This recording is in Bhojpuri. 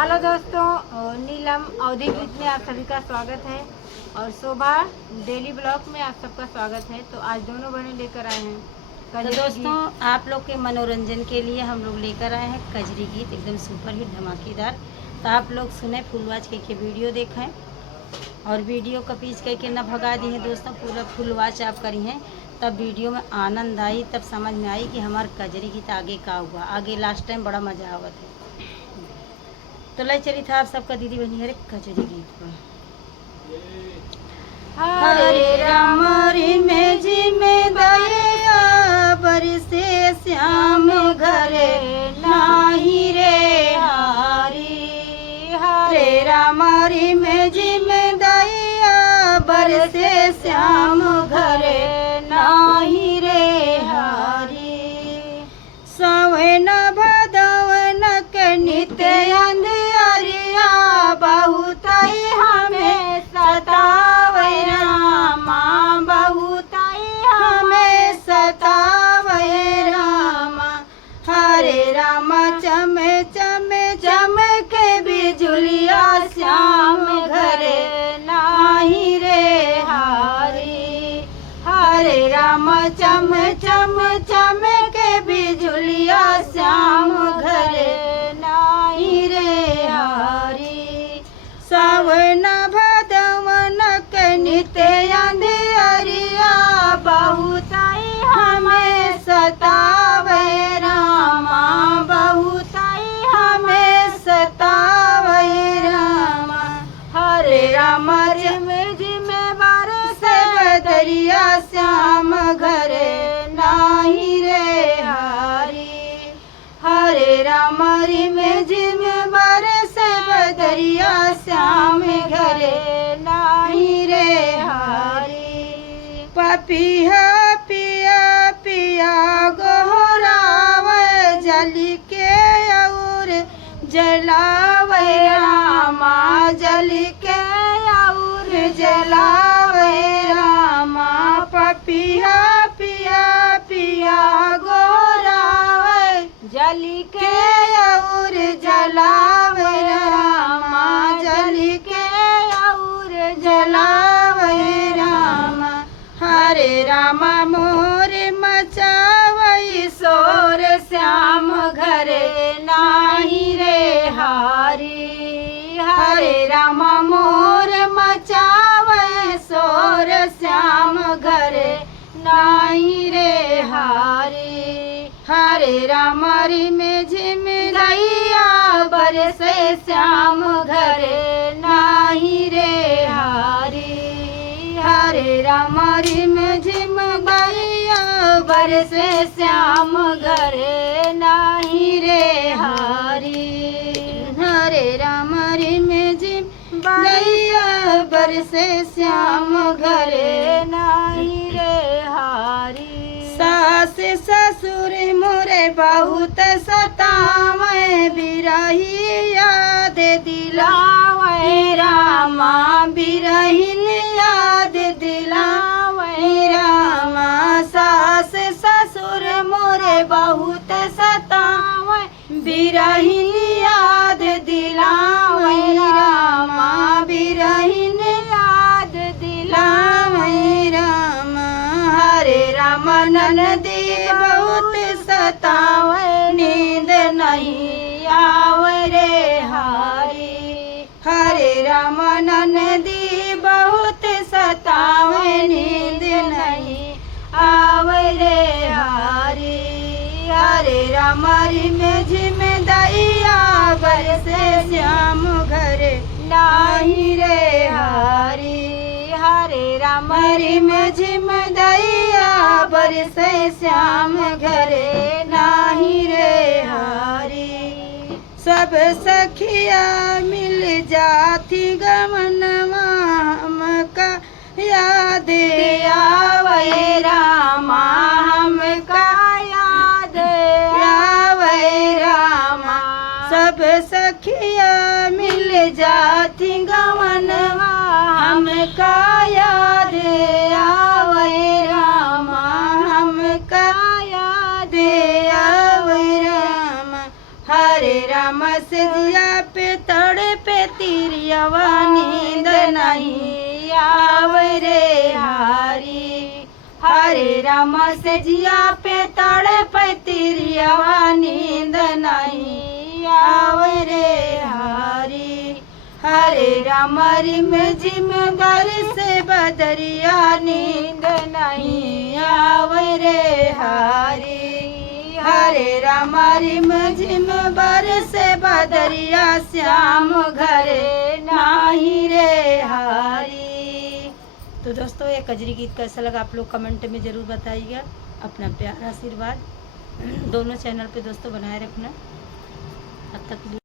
हेलो दोस्तों, नीलम अवधि गीत में आप सभी का स्वागत है और शोभा डेली ब्लॉग में आप सबका स्वागत है। तो आज दोनों बहनें लेकर आए हैं तो दोस्तों आप लोग के मनोरंजन के लिए हम लोग लेकर आए हैं कजरी गीत, एकदम सुपर हिट धमाकेदार। तो आप लोग सुने, फुल वॉच करके वीडियो देखें और वीडियो का पीछे करके न भगा दी है दोस्तों। पूरा फुल वॉच आप करी हैं तब वीडियो में आनंद आई, तब समझ में आई कि हमारा कजरी गीत आगे का हुआ। आगे लास्ट टाइम बड़ा मजा आवत है। तो ले चली था आप सबका दीदी बनी है कजरी गीत पर। हरे राम में जिम्मेदारिया बरसे श्याम घरे नाही रे हारी। हरे राम में जिम्मेदारिया बरसे श्याम घरे नाही रे हारी। सवन भदवन के नित्य अंधियारिया बहुत हमें सतावे रामा, बहुत हमें सतावे रामा। हरे रामा चम चम चम के बिजुलिया श्याम घरे नाही रे हारी। हरे राम चम चम चम के बिजुलिया श्याम घरे नाही रे हारी। सावन भदवन के नित्य अंधियारिया बहुत हमें सतावे रामा, बहुत हमें सतावे रामा। हरे राम जिम्मेदार से बदरिया श्याम घरे नाही रे हारी। हरे राम में जिम्मेदार से बदरिया श्याम घरे नाही रे हारी। पपिया पिया पिया गोहरावे जल के और जलावे रामा, जल के और जलावे रामा। पपिया पिया पिया गोहरावे जल के और जलावे रामा, जल के और जलावे रामा। हरे रामा मोर मचावई शोर श्याम घरे नाही रे हारी। हरे रामा मोर मचावई शोर श्याम घरे नाही रे हारी। हरे राम में झिमरैया बरसे श्याम घरे नाही रे हारी। हरे राम में झिमरैया बरसे श्याम घरे नाही रे हारी। हरे राम में झिमरैया बरसे श्याम घरे नाही रे हारी। सास ससुर मोरे बहुत सतावे बिरही याद दिलावे रामा, बिरहिन याद दिलावे रामा। सास ससुर मोरे बहुत सतावे बिरहिन याद दिलावे रामा, बिरहिन याद दिलावे रामा। हरे राम ननदी बहुत सतावे नींद नहीं आवे रे हारी। हरे राम ननदी बहुत सतावे नींद नहीं आवे रे हारी। हरे राम में जिम्मेदारिया बरसे श्याम घरे नाही रे हारी। हरे राम में जिम्मेदारिया बरसे श्याम घरे नाही रे हारी। सब सखिया मिल जाती गमनवा हमका याद आवे रामा, हमका याद आवे रामा। सब सखिया मिल जाती गमनवा हमका याद आवे रामा, हमका याद आवे रामा। हरे राम राम से जिया पे तड़े पे तिरियवा नींद नहीं आवे रे हारी। हरे राम से जिया पे तड़े पे तिरियवा नींद नहीं आवे रे हारी। हरे राम रिम झिम बारिश से बदरिया नींद नहीं आवे रे हारी। हरे राम रिम झिम बारिश से बदरिया श्याम घरे नाही रे हारी। तो दोस्तों ये कजरी गीत कैसा लगा आप लोग कमेंट में ज़रूर बताइएगा। अपना प्यार आशीर्वाद दोनों चैनल पे दोस्तों बनाए रखना। अब तक